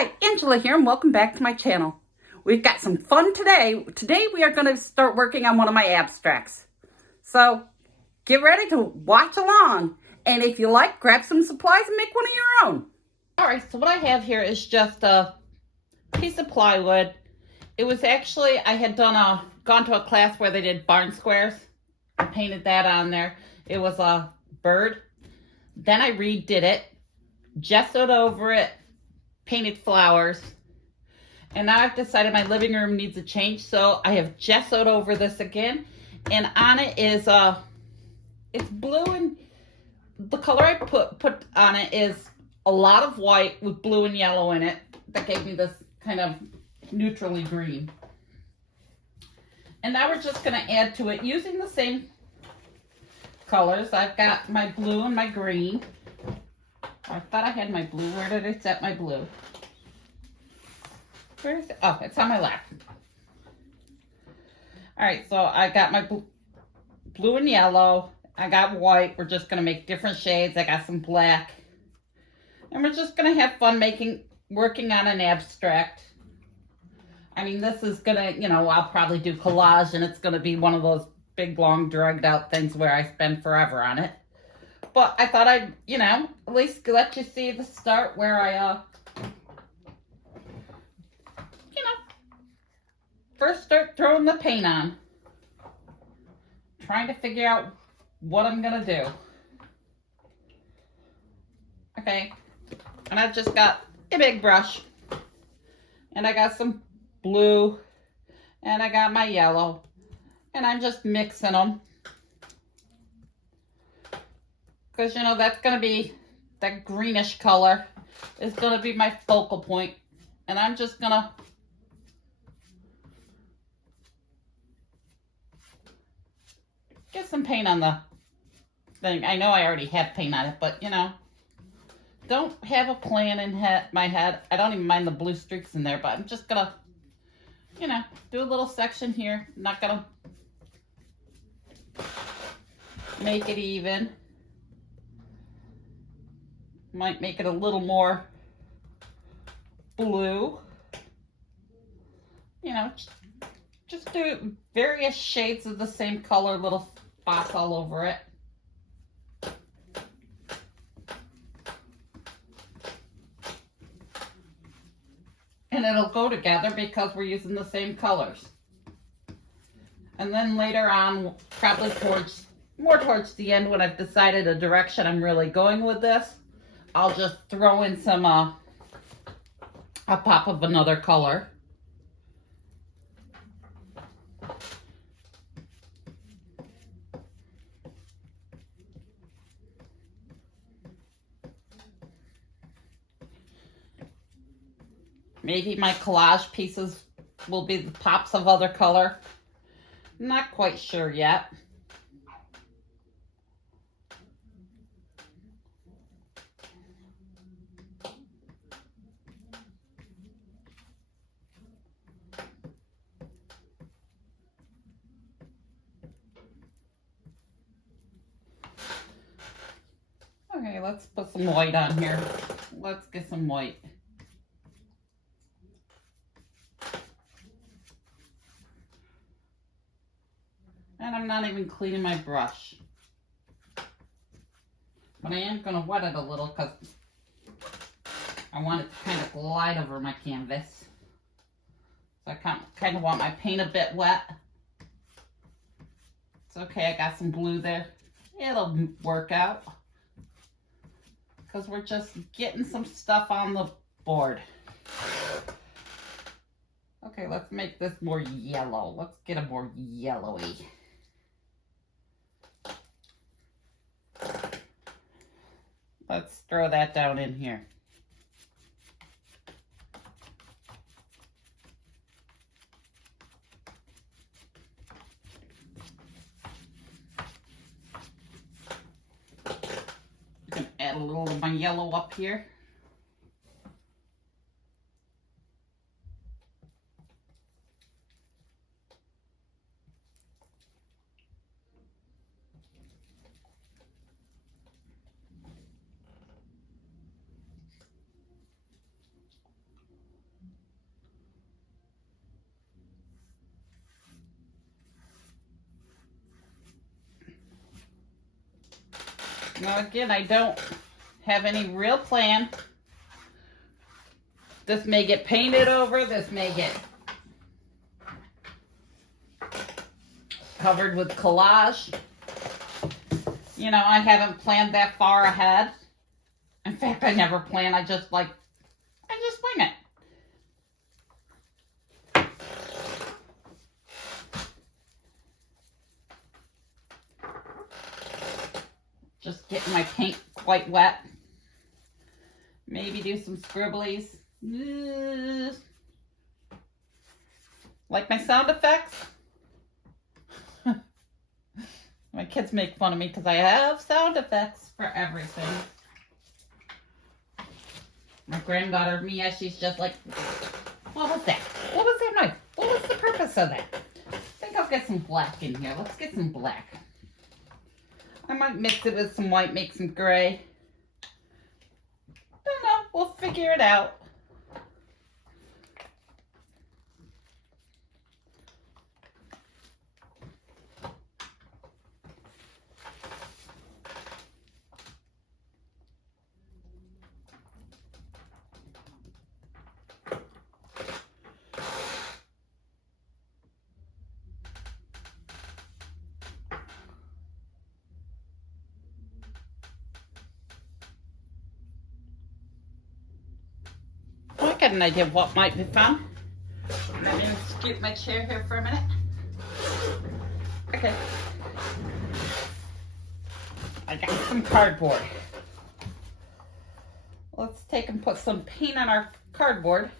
Hi, Angela here, and welcome back to my channel. We've got some fun today. Today we are going to start working on one of my abstracts. So get ready to watch along. And if you like, grab some supplies and make one of your own. All right, so what I have here is just a piece of plywood. It was actually, I had gone to a class where they did barn squares. I painted that on there. It was a bird. Then I redid it, gessoed over it, painted flowers, and now I've decided my living room needs a change, so I have gessoed over this again, and on it is it's blue, and the color I put on it is a lot of white with blue and yellow in it. That gave me this kind of neutrally green. And now we're just going to add to it using the same colors. I've got my blue and my green. I thought I had my blue. Where did I set my blue? Where is it? Oh, it's on my lap. All right, so I got my blue and yellow. I got white. We're just going to make different shades. I got some black. And we're just going to have fun working on an abstract. I mean, this is going to, I'll probably do collage, and it's going to be one of those big, long, dragged out things where I spend forever on it. But I thought I'd, at least let you see the start where I, first start throwing the paint on. Trying to figure out what I'm going to do. Okay. And I've just got a big brush. And I got some blue. And I got my yellow. And I'm just mixing them. Because, that's going to be, that greenish color is going to be my focal point. And I'm just going to get some paint on the thing. I know I already have paint on it, but, don't have a plan in my head. I don't even mind the blue streaks in there, but I'm just going to, do a little section here. I'm not going to make it even. Might make it a little more blue. Just do various shades of the same color, little spots all over it. And it'll go together because we're using the same colors. And then later on, probably more towards the end, when I've decided a direction I'm really going with this, I'll just throw in some, a pop of another color. Maybe my collage pieces will be the pops of other color. Not quite sure yet. Okay, let's put some white on here. Let's get some white. And I'm not even cleaning my brush. But I am going to wet it a little because I want it to kind of glide over my canvas. So I kind of want my paint a bit wet. It's okay, I got some blue there. It'll work out. Because we're just getting some stuff on the board. Okay, let's make this more yellow. Let's get it more yellowy. Let's throw that down in here. I'm going to add a little of my yellow up here. Now again, I don't have any real plan. This may get painted over, this may get covered with collage. You know, I haven't planned that far ahead. In fact, I never plan. I just wing it. Just getting my paint quite wet. Maybe do some scribblies. Like my sound effects? My kids make fun of me because I have sound effects for everything. My granddaughter, Mia, she's just like, what was that? What was that noise? What was the purpose of that? I think I'll get some black in here. Let's get some black. I might mix it with some white, make some gray. Don't know. We'll figure it out. I got an idea of what might be fun. Let me scoot my chair here for a minute. Okay. I got some cardboard. Let's take and put some paint on our cardboard.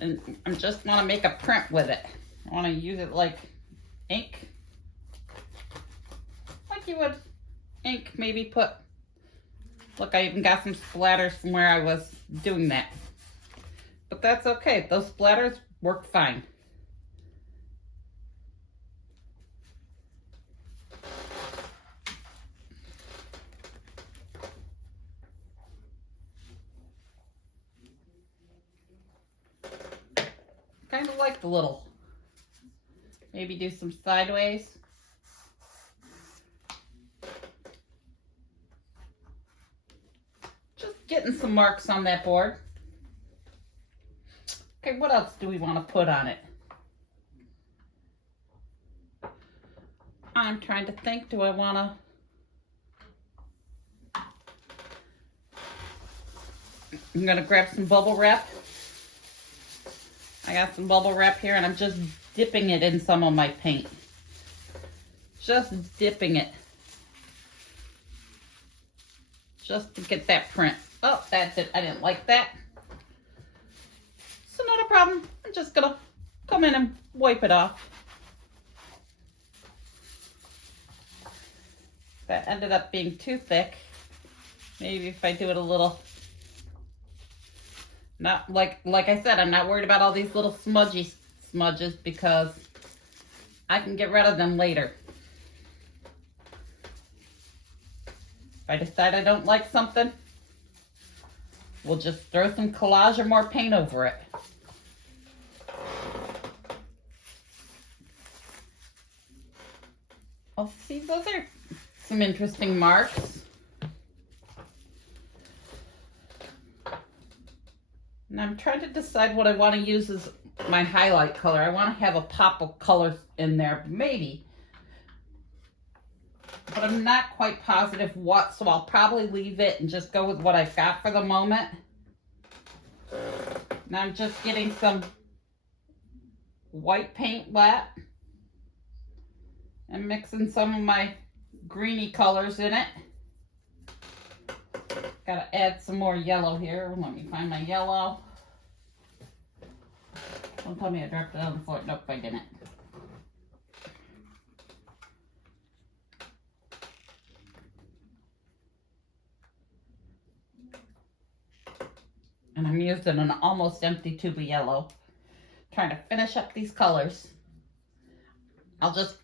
And I just want to make a print with it. I want to use it like ink. Like you would ink, maybe put. Look, I even got some splatters from where I was doing that. But that's okay. Those splatters work fine. Kind of like the little. Maybe do some sideways. Getting some marks on that board. Okay, what else do we want to put on it? I'm trying to think, do I want to... I'm going to grab some bubble wrap. I got some bubble wrap here and I'm just dipping it in some of my paint. Just dipping it. Just to get that print. Oh, that's it. I didn't like that. So not a problem. I'm just gonna come in and wipe it off. That ended up being too thick. Maybe if I do it a little, not like I said, I'm not worried about all these little smudges because I can get rid of them later. If I decide I don't like something, we'll just throw some collage or more paint over it. Oh, see, those are some interesting marks. And I'm trying to decide what I want to use as my highlight color. I want to have a pop of colors in there, maybe. But I'm not quite positive what, so I'll probably leave it and just go with what I've got for the moment. Now I'm just getting some white paint wet and mixing some of my greeny colors in it. Gotta add some more yellow here. Let me find my yellow. Don't tell me I dropped it on the floor. Nope, I didn't. And I'm using an almost empty tube of yellow. Trying to finish up these colors. I'll just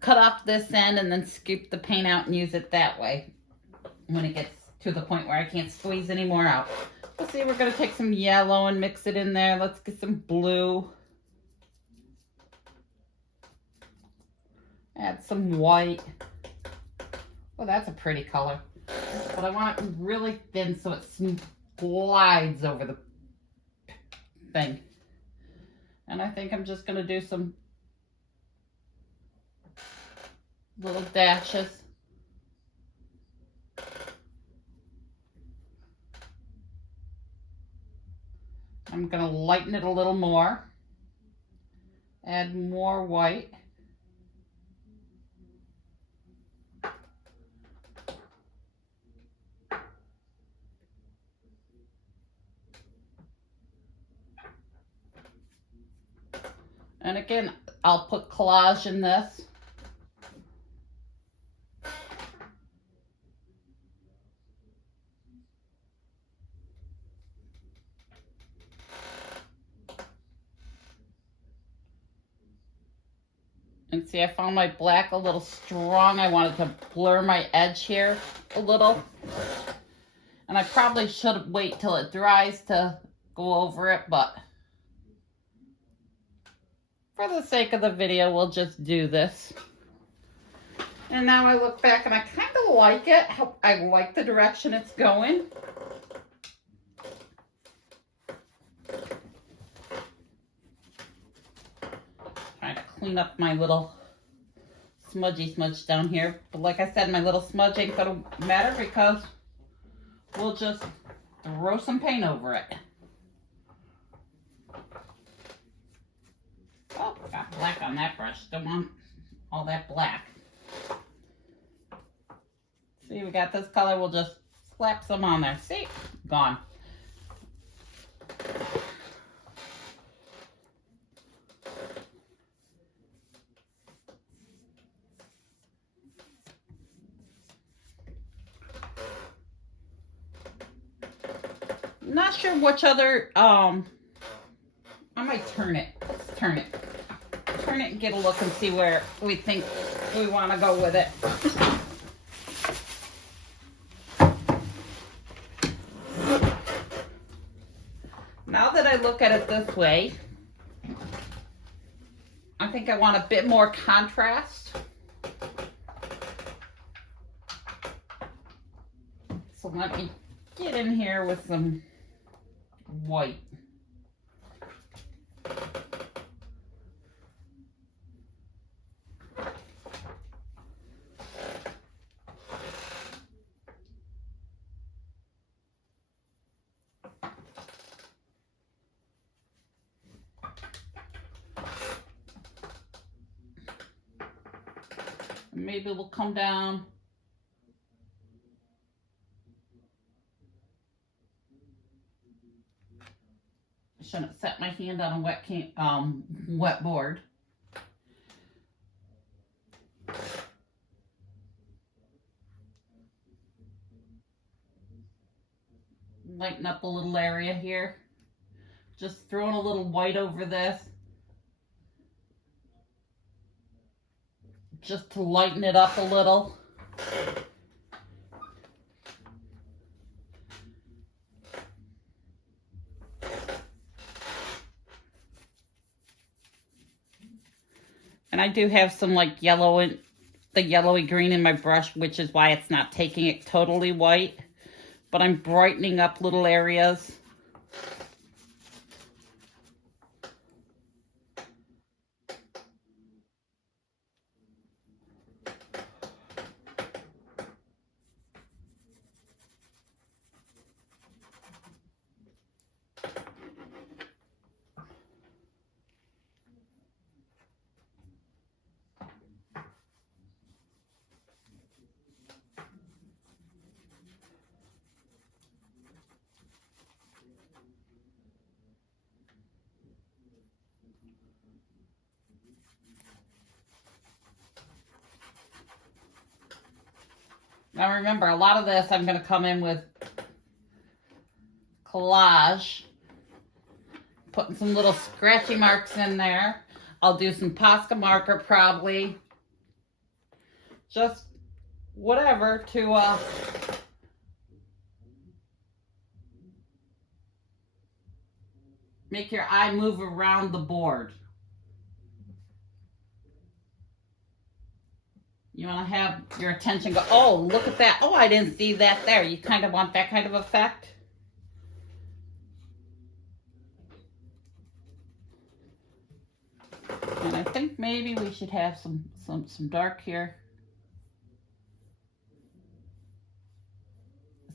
cut off this end and then scoop the paint out and use it that way when it gets to the point where I can't squeeze any more out. Let's see, we're going to take some yellow and mix it in there. Let's get some blue. Add some white. Oh, that's a pretty color. But I want it really thin so it glides over the thing. And I think I'm just going to do some little dashes. I'm going to lighten it a little more. Add more white. And again, I'll put collage in this. And see, I found my black a little strong. I wanted to blur my edge here a little. And I probably should wait till it dries to go over it, but for the sake of the video, we'll just do this. And now I look back and I kind of like it. I like the direction it's going. Trying to clean up my little smudgy smudge down here. But like I said, my little smudge ain't gonna matter because we'll just throw some paint over it. Oh, got black on that brush. Don't want all that black. See, we got this color. We'll just slap some on there. See? Gone. Not sure which other, I might turn it. Let's turn it. Turn it and get a look and see where we think we want to go with it. Now that I look at it this way, I think I want a bit more contrast. So let me get in here with some white. Maybe we'll come down. I shouldn't set my hand on a wet board. Lighten up a little area here. Just throwing a little white over this. Just to lighten it up a little. And I do have some like yellow and the yellowy green in my brush, which is why it's not taking it totally white. But I'm brightening up little areas. Now remember, a lot of this I'm going to come in with collage. Putting some little scratchy marks in there. I'll do some Posca marker probably. Just whatever to make your eye move around the board. You want to have your attention go, oh, look at that. Oh, I didn't see that there. You kind of want that kind of effect. And I think maybe we should have some dark here.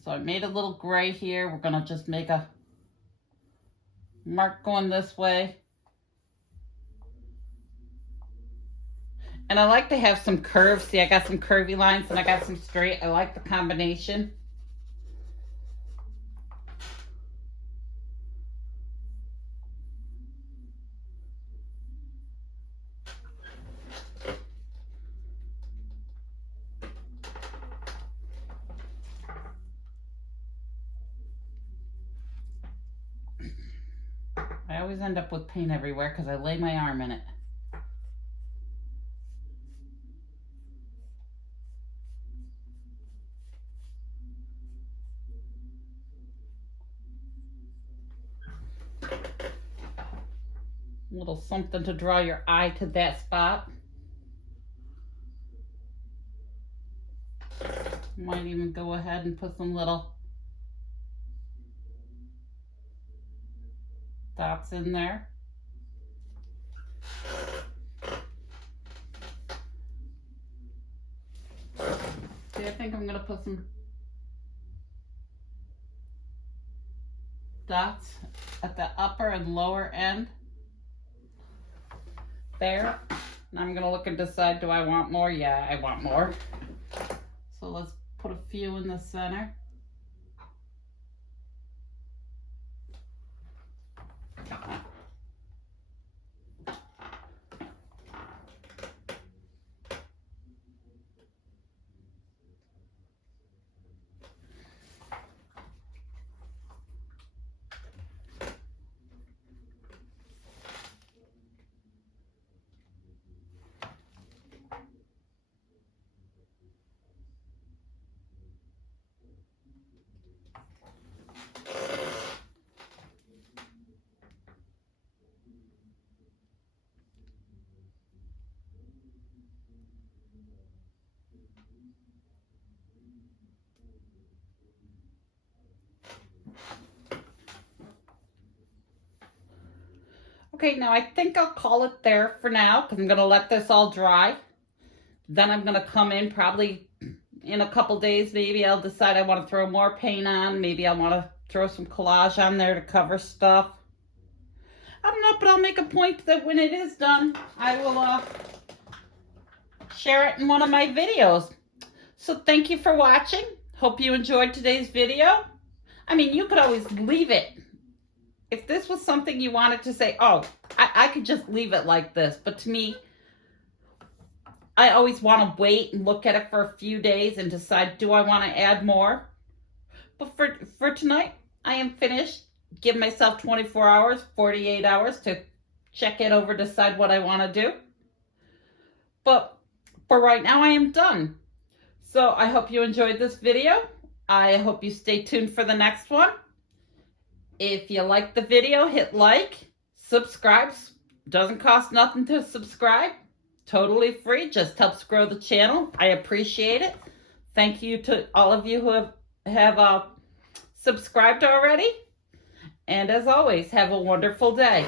So I made a little gray here. We're going to just make a mark going this way. And I like to have some curves. See, I got some curvy lines and I got some straight. I like the combination. I always end up with paint everywhere because I lay my arm in it. A little something to draw your eye to that spot. Might even go ahead and put some little dots in there. See, I think I'm going to put some dots at the upper and lower end there. And I'm going to look and decide, do I want more? Yeah, I want more. So let's put a few in the center. Okay, now I think I'll call it there for now because I'm going to let this all dry. Then I'm going to come in probably in a couple days. Maybe I'll decide I want to throw more paint on. Maybe I want to throw some collage on there to cover stuff. I don't know, but I'll make a point that when it is done, I will share it in one of my videos. So thank you for watching. Hope you enjoyed today's video. I mean, you could always leave it. If this was something you wanted to say, oh, I could just leave it like this. But to me, I always want to wait and look at it for a few days and decide, do I want to add more? But for tonight, I am finished. Give myself 24 hours, 48 hours to check it over, decide what I want to do. But for right now, I am done. So I hope you enjoyed this video. I hope you stay tuned for the next one. If you like the video, hit like, subscribe. Doesn't cost nothing to subscribe. Totally free. Just helps grow the channel. I appreciate it. Thank you to all of you who have subscribed already. And as always, have a wonderful day.